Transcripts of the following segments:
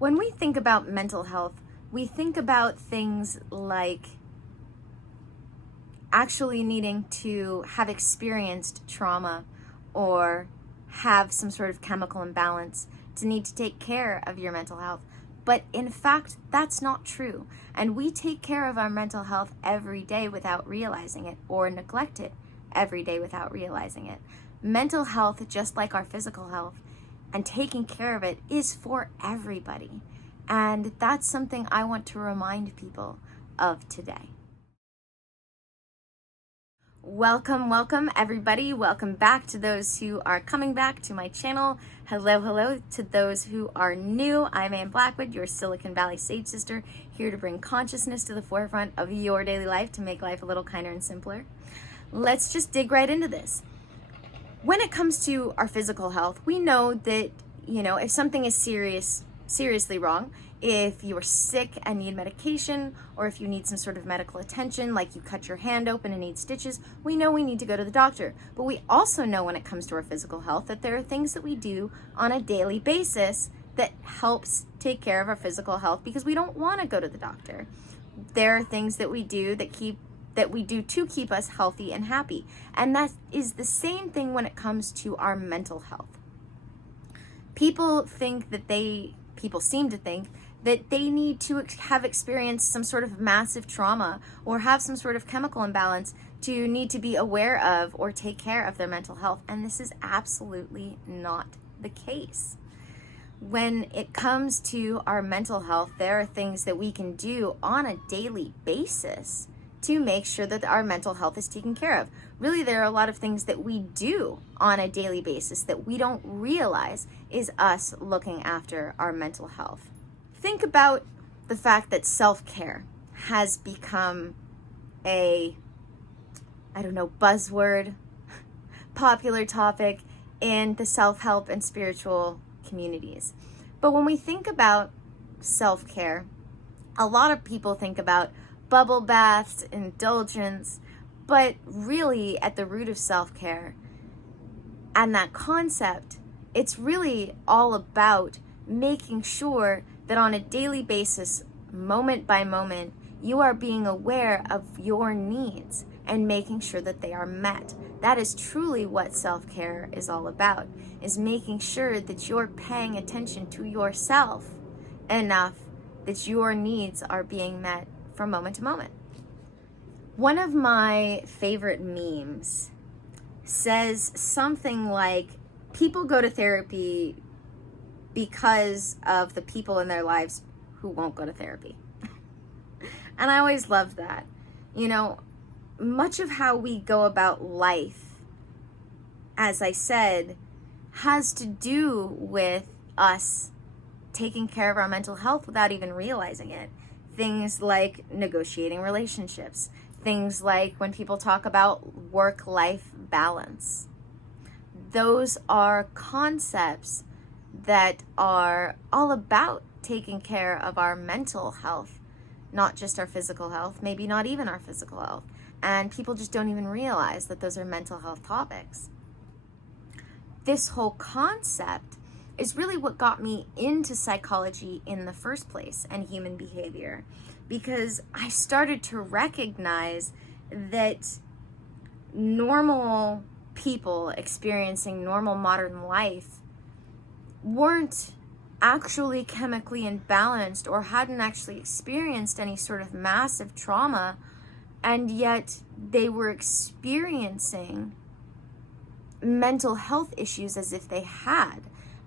When we think about mental health, we think about things like actually needing to have experienced trauma or have some sort of chemical imbalance to need to take care of your mental health. But in fact, that's not true. And we take care of our mental health every day without realizing it, or neglect it every day without realizing it. Mental health, just like our physical health, and taking care of it is for everybody. And that's something I want to remind people of today. Welcome everybody. Welcome back to those who are coming back to my channel. Hello to those who are new. I'm Ann Blackwood, your Silicon Valley Sage Sister, here to bring consciousness to the forefront of your daily life to make life a little kinder and simpler. Let's just dig right into this. When it comes to our physical health, we know that, if something is seriously wrong, if you are sick and need medication, or if you need some sort of medical attention, like you cut your hand open and need stitches, we know we need to go to the doctor. But we also know when it comes to our physical health that there are things that we do on a daily basis that helps take care of our physical health because we don't want to go to the doctor. There are things that we do that we do to keep us healthy and happy. And that is the same thing when it comes to our mental health. People seem to think that they need to have experienced some sort of massive trauma or have some sort of chemical imbalance to need to be aware of or take care of their mental health. And this is absolutely not the case. When it comes to our mental health, there are things that we can do on a daily basis to make sure that our mental health is taken care of. Really, there are a lot of things that we do on a daily basis that we don't realize is us looking after our mental health. Think about the fact that self-care has become a, buzzword, popular topic in the self-help and spiritual communities. But when we think about self-care, a lot of people think about bubble baths, indulgence, but really at the root of self-care and that concept, it's really all about making sure that on a daily basis, moment by moment, you are being aware of your needs and making sure that they are met. That is truly what self-care is all about, is making sure that you're paying attention to yourself enough that your needs are being met from moment to moment. One of my favorite memes says something like, people go to therapy because of the people in their lives who won't go to therapy. And I always loved that. Much of how we go about life, as I said, has to do with us taking care of our mental health without even realizing it. Things like negotiating relationships, things like when people talk about work-life balance. Those are concepts that are all about taking care of our mental health, not just our physical health, maybe not even our physical health. And people just don't even realize that those are mental health topics. This whole concept is really what got me into psychology in the first place and human behavior, because I started to recognize that normal people experiencing normal modern life weren't actually chemically imbalanced or hadn't actually experienced any sort of massive trauma, and yet they were experiencing mental health issues as if they had.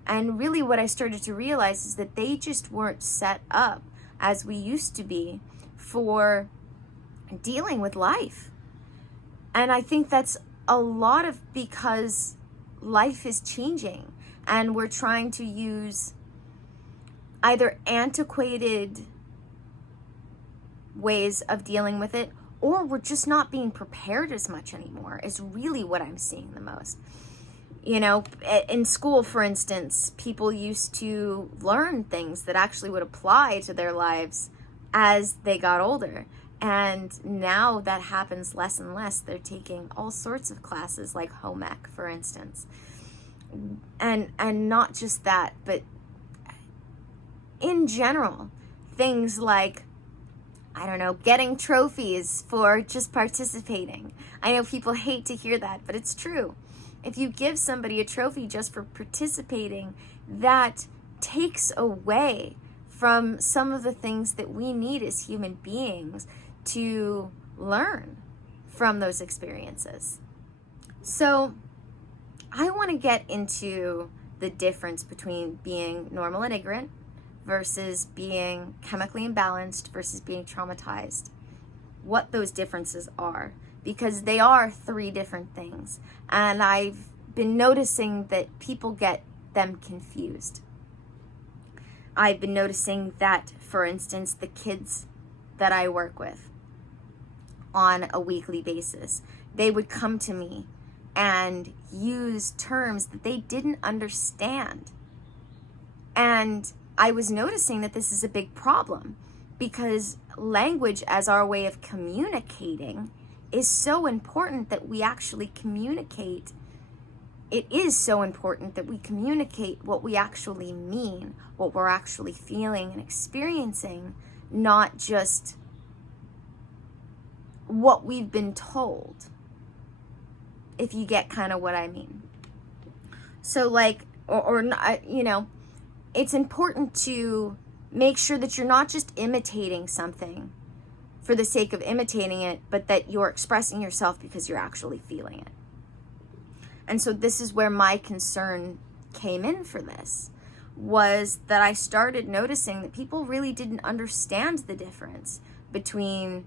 And really what I started to realize is that they just weren't set up as we used to be for dealing with life. And I think that's a lot of because life is changing and we're trying to use either antiquated ways of dealing with it, or we're just not being prepared as much anymore, is really what I'm seeing the most. In school, for instance, people used to learn things that actually would apply to their lives as they got older. And now that happens less and less. They're taking all sorts of classes like home ec, for instance. And not just that, but in general, things like, I don't know, getting trophies for just participating. I know people hate to hear that, but it's true. If you give somebody a trophy just for participating, that takes away from some of the things that we need as human beings to learn from those experiences. So I want to get into the difference between being normal and ignorant versus being chemically imbalanced versus being traumatized. What those differences are, because they are three different things. And I've been noticing that people get them confused. I've been noticing that, for instance, the kids that I work with on a weekly basis, they would come to me and use terms that they didn't understand. And I was noticing that this is a big problem, because language as our way of communicating is so important that we actually communicate. It is so important that we communicate what we actually mean, what we're actually feeling and experiencing, not just what we've been told, if you get kind of what I mean. So like, or not, you know, it's important to make sure that you're not just imitating something for the sake of imitating it, but that you're expressing yourself because you're actually feeling it. And so this is where my concern came in for this, was that I started noticing that people really didn't understand the difference between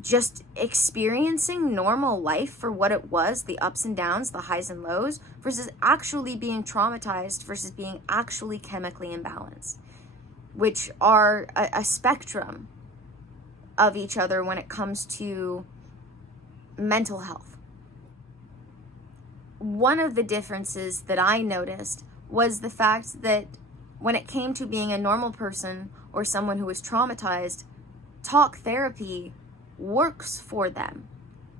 just experiencing normal life for what it was, the ups and downs, the highs and lows, versus actually being traumatized, versus being actually chemically imbalanced, which are a spectrum of each other when it comes to mental health. One of the differences that I noticed was the fact that when it came to being a normal person or someone who was traumatized, talk therapy works for them.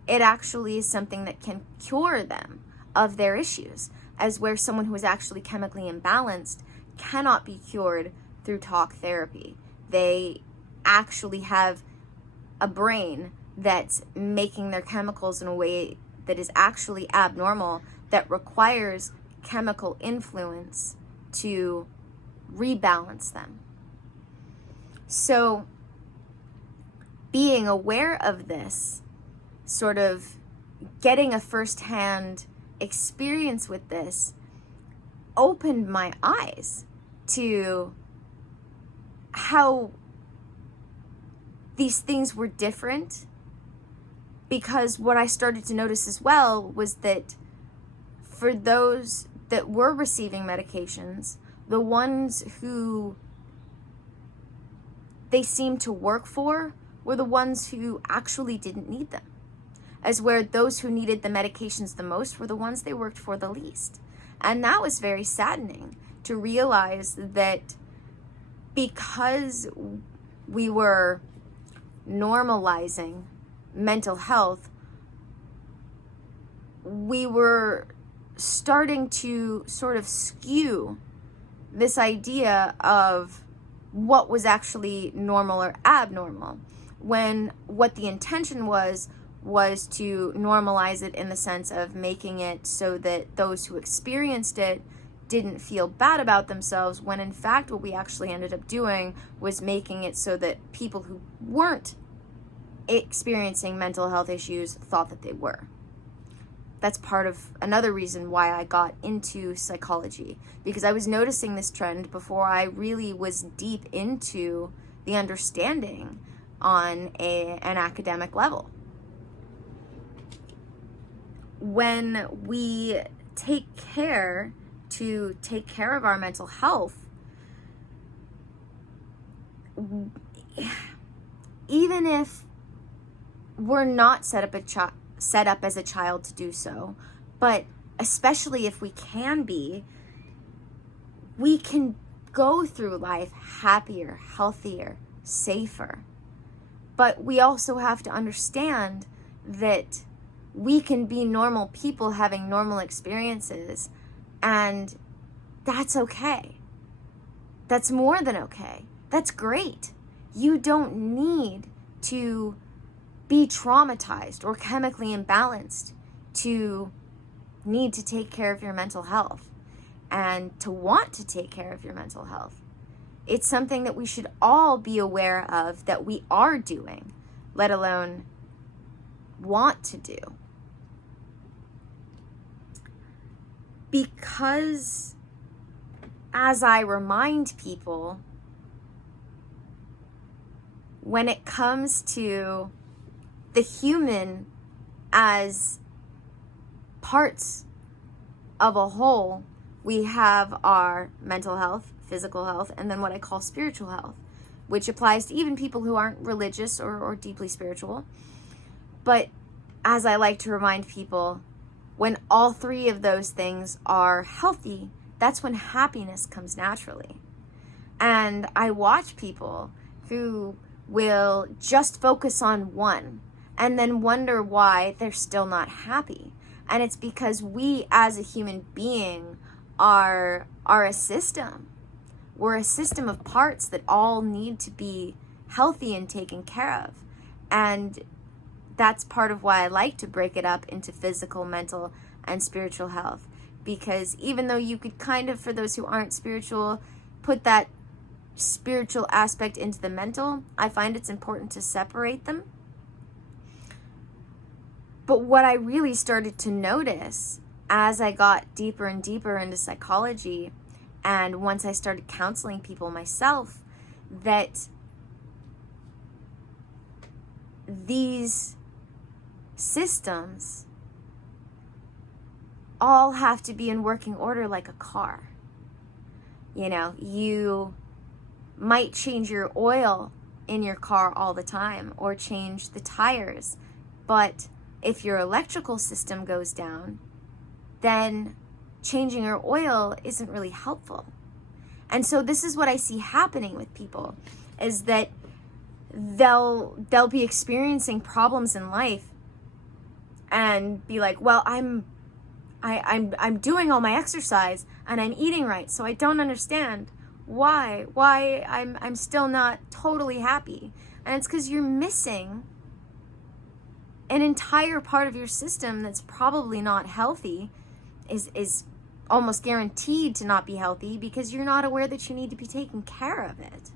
It actually is something that can cure them of their issues, as where someone who is actually chemically imbalanced cannot be cured through talk therapy. They actually have a brain that's making their chemicals in a way that is actually abnormal, that requires chemical influence to rebalance them. So being aware of this, sort of getting a firsthand experience with this, opened my eyes to how these things were different. Because what I started to notice as well was that for those that were receiving medications, the ones who they seemed to work for were the ones who actually didn't need them. As where those who needed the medications the most were the ones they worked for the least. And that was very saddening to realize that because we were normalizing mental health, we were starting to sort of skew this idea of what was actually normal or abnormal, when what the intention was to normalize it in the sense of making it so that those who experienced it didn't feel bad about themselves, when in fact what we actually ended up doing was making it so that people who weren't experiencing mental health issues thought that they were. That's part of another reason why I got into psychology, because I was noticing this trend before I really was deep into the understanding on an academic level. When we take care of our mental health, even if we're not set up as a child to do so, but especially if we can be, we can go through life happier, healthier, safer. But we also have to understand that we can be normal people having normal experiences, and that's okay. That's more than okay. That's great. You don't need to be traumatized or chemically imbalanced to need to take care of your mental health and to want to take care of your mental health. It's something that we should all be aware of that we are doing, let alone want to do. Because as I remind people, when it comes to the human as parts of a whole, we have our mental health, physical health, and then what I call spiritual health, which applies to even people who aren't religious or deeply spiritual. But as I like to remind people, when all three of those things are healthy, that's when happiness comes naturally. And I watch people who will just focus on one and then wonder why they're still not happy. And it's because we as a human being are a system. We're a system of parts that all need to be healthy and taken care of. And that's part of why I like to break it up into physical, mental, and spiritual health. Because even though you could kind of, for those who aren't spiritual, put that spiritual aspect into the mental, I find it's important to separate them. But what I really started to notice as I got deeper and deeper into psychology, and once I started counseling people myself, that these systems all have to be in working order like a car. You know, you might change your oil in your car all the time or change the tires, but if your electrical system goes down, then changing your oil isn't really helpful. And so this is what I see happening with people, is that they'll be experiencing problems in life and be like, well, I'm doing all my exercise and I'm eating right, so I don't understand why I'm still not totally happy. And it's because you're missing an entire part of your system that's probably not healthy, is almost guaranteed to not be healthy, because you're not aware that you need to be taking care of it,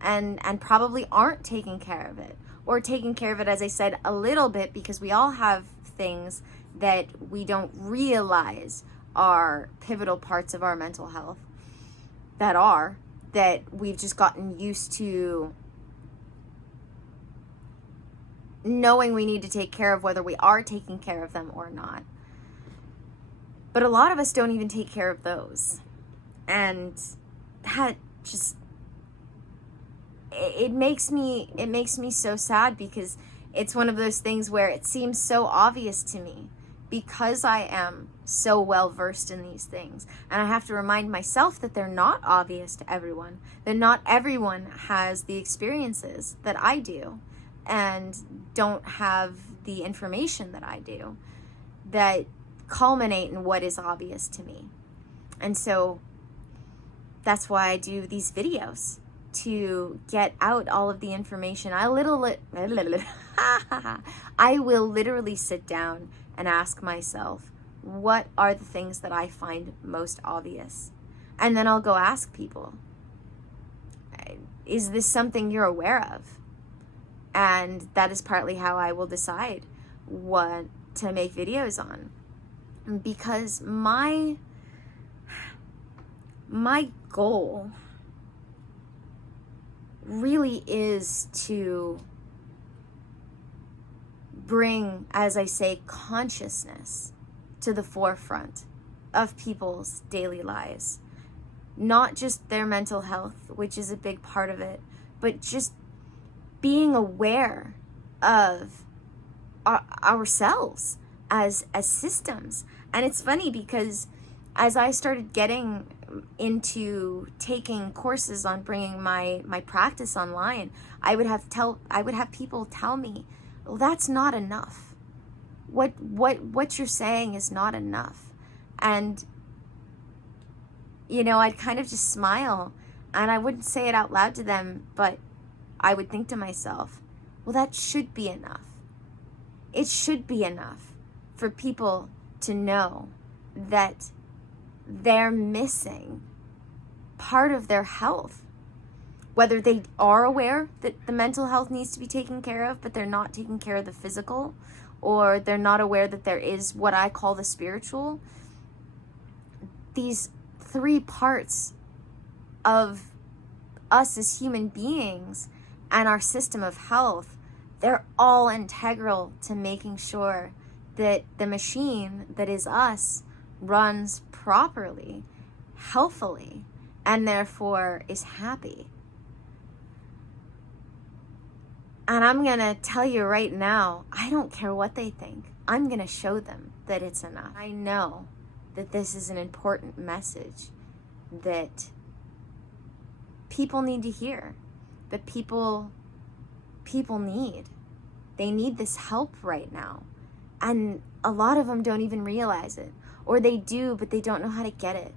and probably aren't taking care of it, or taking care of it, as I said, a little bit, because we all have things that we don't realize are pivotal parts of our mental health that we've just gotten used to knowing we need to take care of, whether we are taking care of them or not. But a lot of us don't even take care of those. And that just, it makes me so sad, because it's one of those things where it seems so obvious to me, because I am so well versed in these things. And I have to remind myself that they're not obvious to everyone, that not everyone has the experiences that I do and don't have the information that I do that culminate in what is obvious to me. And so that's why I do these videos, to get out all of the information. I will literally sit down and ask myself, what are the things that I find most obvious? And then I'll go ask people, is this something you're aware of? And that is partly how I will decide what to make videos on. Because my goal really is to bring, as I say, consciousness to the forefront of people's daily lives. Not just their mental health, which is a big part of it, but just being aware of ourselves as systems. And it's funny, because as I started getting into taking courses on bringing my practice online, I would have people tell me, well, that's not enough. What you're saying is not enough. And you know, I'd kind of just smile And I wouldn't say it out loud to them, but I would think to myself, well, that should be enough. It should be enough for people to know that they're missing part of their health. Whether they are aware that the mental health needs to be taken care of, but they're not taking care of the physical, or they're not aware that there is what I call the spiritual. These three parts of us as human beings and our system of health, they're all integral to making sure that the machine that is us runs properly, healthily, and therefore is happy. And I'm going to tell you right now, I don't care what they think. I'm going to show them that it's enough. I know that this is an important message that people need to hear, that people need. They need this help right now. And a lot of them don't even realize it. Or they do, but they don't know how to get it.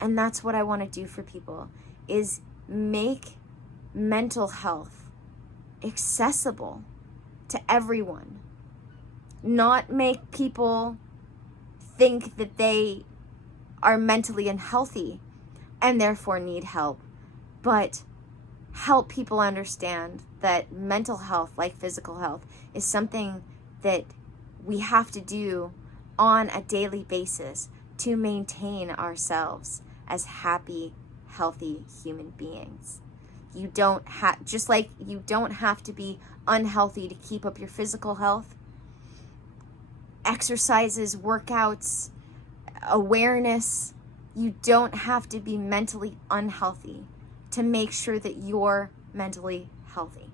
And that's what I want to do for people, is make mental health accessible to everyone. Not make people think that they are mentally unhealthy and therefore need help, but help people understand that mental health, like physical health, is something that we have to do on a daily basis to maintain ourselves as happy, healthy human beings. You don't have, just like you don't have to be unhealthy to keep up your physical health. Exercises, workouts, awareness, you don't have to be mentally unhealthy to make sure that you're mentally healthy.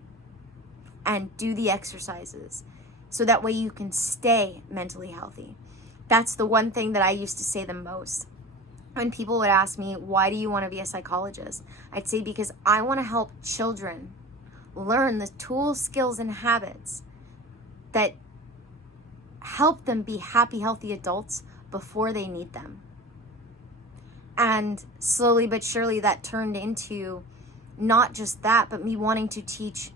And do the exercises so that way you can stay mentally healthy. That's the one thing that I used to say the most. When people would ask me, why do you want to be a psychologist? I'd say, because I want to help children learn the tools, skills, and habits that help them be happy, healthy adults before they need them. And slowly but surely that turned into not just that, but me wanting to teach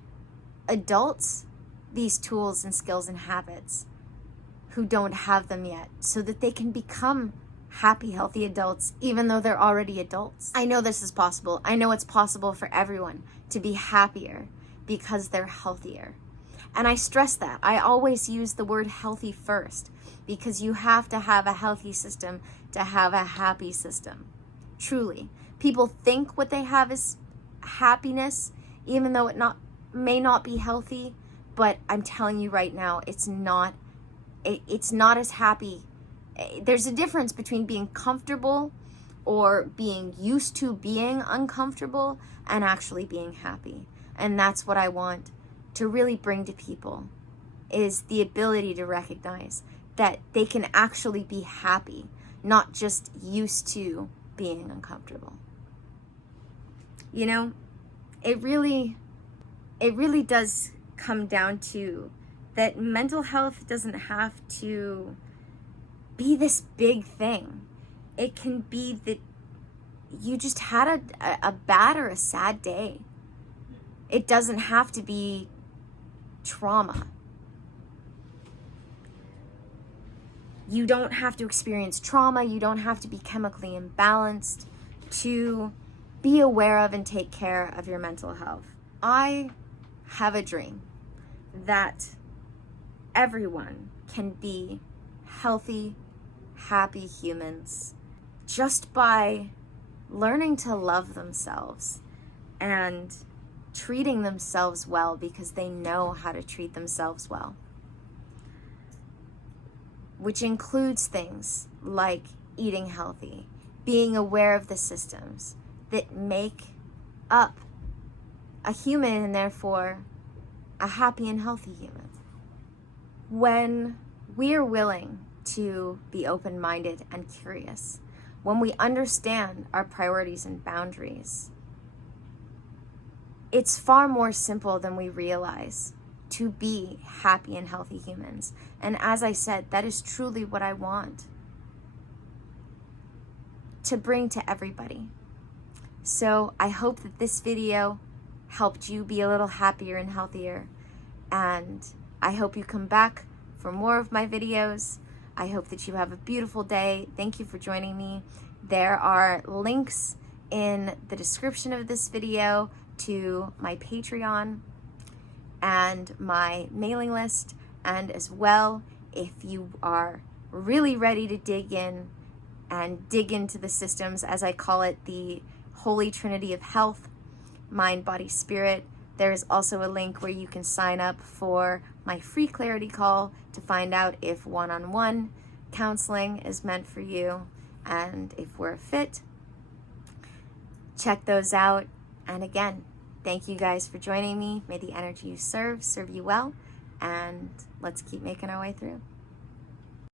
adults these tools and skills and habits who don't have them yet, so that they can become happy, healthy adults, even though they're already adults. I know this is possible. I know it's possible for everyone to be happier because they're healthier. And I stress that. I always use the word healthy first, because you have to have a healthy system to have a happy system. Truly. People think what they have is happiness, even though it may not be healthy, but I'm telling you right now, it's not as happy. There's a difference between being comfortable or being used to being uncomfortable and actually being happy. And that's what I want to really bring to people, is the ability to recognize that they can actually be happy, not just used to being uncomfortable. You know, it really does come down to that mental health doesn't have to be this big thing. It can be that you just had a bad or a sad day. It doesn't have to be trauma. You don't have to experience trauma. You don't have to be chemically imbalanced to be aware of and take care of your mental health. I have a dream that everyone can be healthy, happy humans just by learning to love themselves and treating themselves well, because they know how to treat themselves well, which includes things like eating healthy, being aware of the systems that make up a human and therefore a happy and healthy human. When we are willing to be open-minded and curious, when we understand our priorities and boundaries, it's far more simple than we realize to be happy and healthy humans. And as I said, that is truly what I want to bring to everybody. So I hope that this video helped you be a little happier and healthier. And I hope you come back for more of my videos. I hope that you have a beautiful day. Thank you for joining me. There are links in the description of this video to my Patreon and my mailing list. And as well, if you are really ready to dig in and dig into the systems, as I call it, the Holy Trinity of Health, Mind, Body, Spirit, there is also a link where you can sign up for my free clarity call to find out if one-on-one counseling is meant for you and if we're a fit. Check those out. And again, thank you guys for joining me. May the energy you serve you well, and let's keep making our way through.